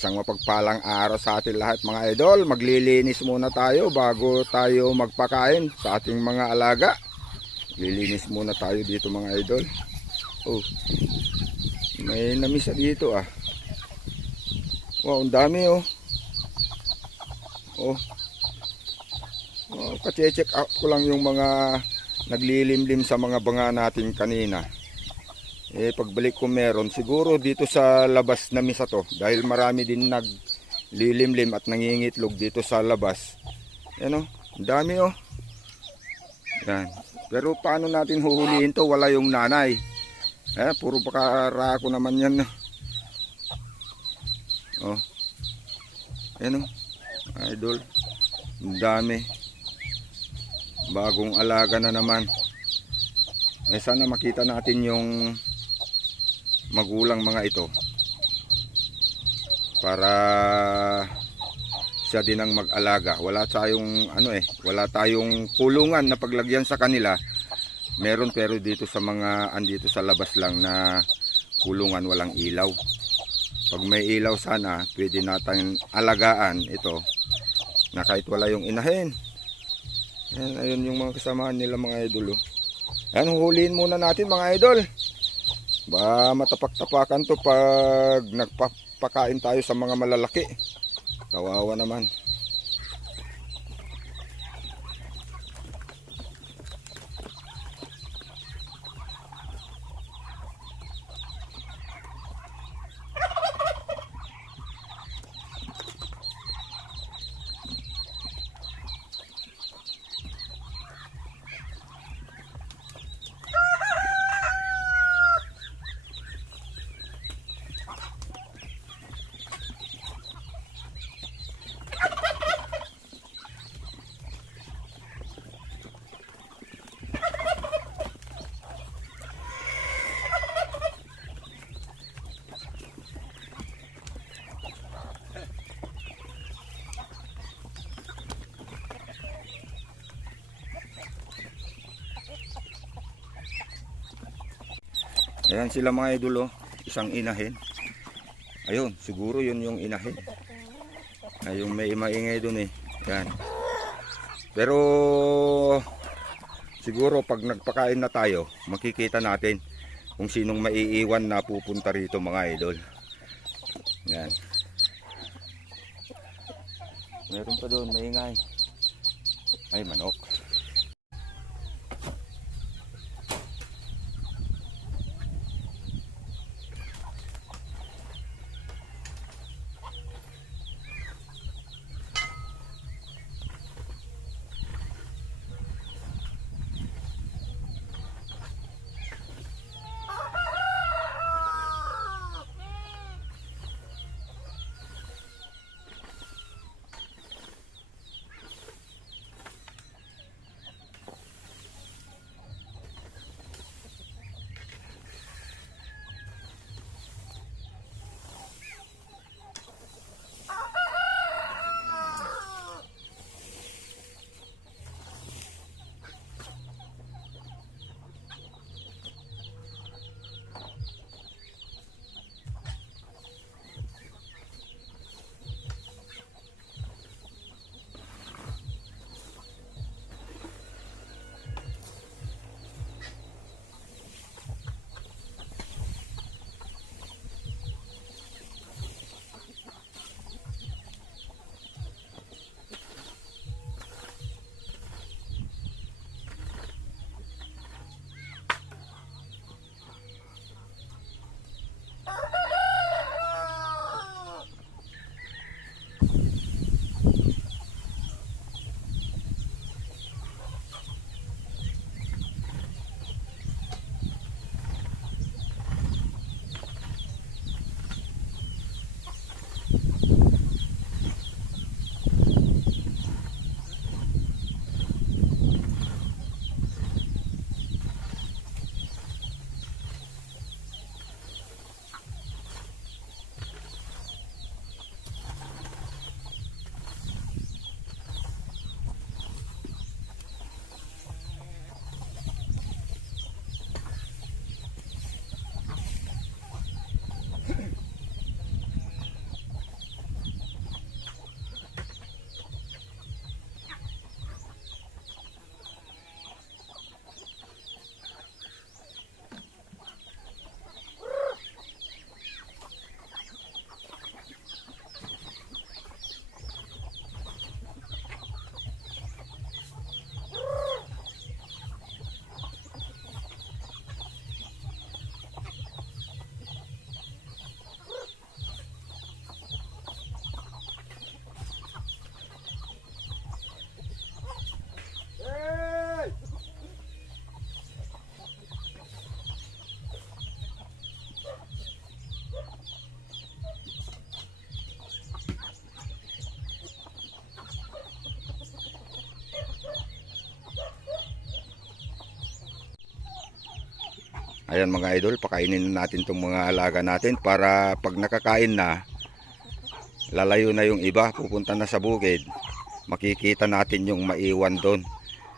Isang mapagpalang araw sa atin lahat mga idol. Maglilinis muna tayo bago tayo magpakain sa ating mga alaga. Lilinis muna tayo dito mga idol. Oh, may namisa dito ah. Wow, ang dami oh. Oh, check out ko lang yung mga naglilimlim sa mga banga natin kanina. Pagbalik ko meron siguro dito sa labas na misa to, dahil marami din naglilimlim at nangingitlog dito sa labas. Yan oh, dami oh. Yan. Pero paano natin huhulihin to? Wala yung nanay. Puro pakarako naman yan. Oh. Yan oh. Idol. Ang dami. Bagong alaga na naman. Sana makita natin yung magulang mga ito para siya din ang mag-alaga. Wala tayong wala tayong kulungan na paglagyan sa kanila. Meron pero dito sa mga andito sa labas lang na kulungan walang ilaw. Pag may ilaw sana, pwede natin alagaan ito na kahit wala yung inahin. Ayun yung mga kasamahan nila mga idol. Yan, huhulihin muna natin mga idol. Ba matapak-tapakan to pag nagpapakain tayo sa mga malalaki. Kawawa naman. Ayan sila mga idol oh. Isang inahin. Ayun, siguro yun yung inahin. Yung may maingay dun eh. Ayan. Pero siguro pag nagpakain na tayo, makikita natin kung sinong maiiwan na pupunta rito mga idol. Ayan. Meron pa doon maingay. Ay, manok. Ayan mga idol, pakainin na natin itong mga alaga natin para pag nakakain na, lalayo na yung iba, pupunta na sa bukid. Makikita natin yung maiwan doon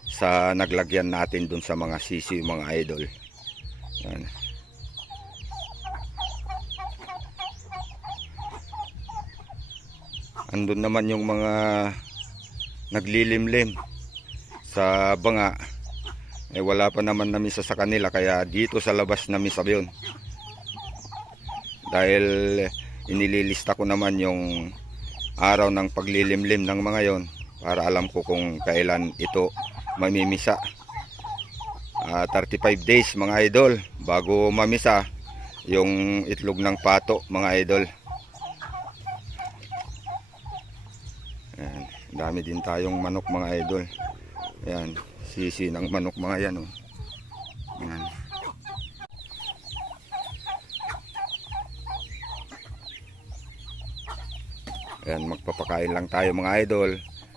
sa naglagyan natin doon sa mga sisiw mga idol. Ayan. Andun naman yung mga naglilimlim sa banga. Wala pa naman na misa sa kanila, kaya dito sa labas na misa yun. Dahil inililista ko naman yung araw ng paglilimlim ng mga yon para alam ko kung kailan ito mamimisa. 35 days mga idol bago mamisa yung itlog ng pato mga idol. Ayan, dami din tayong manok mga idol. Ayan, sisi ng manok mga yan, oh. Ayan. Ayan, magpapakain lang tayo mga idol.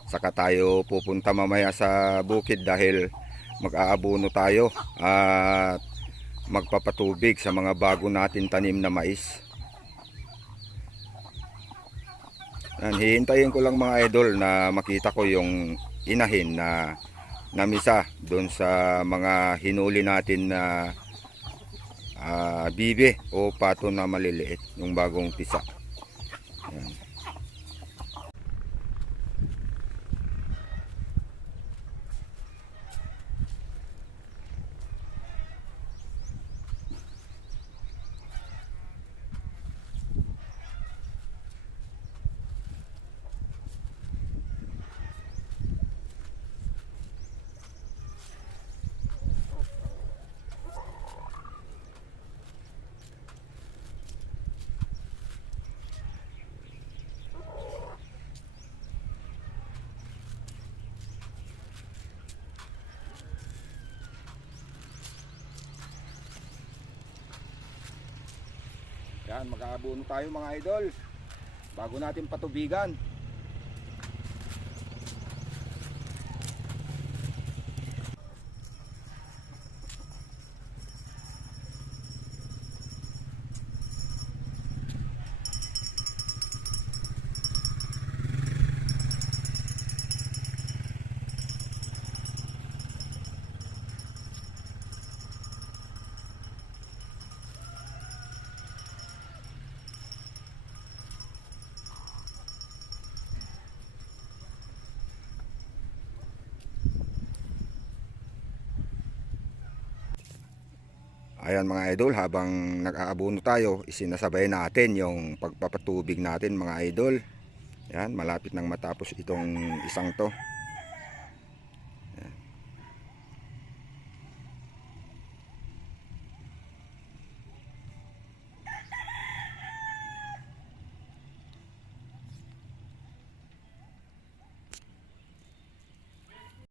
Saka tayo pupunta mamaya sa bukid dahil mag-aabono tayo at magpapatubig sa mga bago natin tanim na mais. Ayan, hihintayin ko lang mga idol na makita ko yung inahin na namisa doon sa mga hinuli natin na bibe o pato na maliliit, yung bagong pisa. Ayan. Yan, mag-aabono tayo mga idol bago natin patubigan. Ayan mga idol, habang nag-aabono tayo, isinasabay natin yung pagpapatubig natin mga idol. Ayan, malapit nang matapos itong isang to.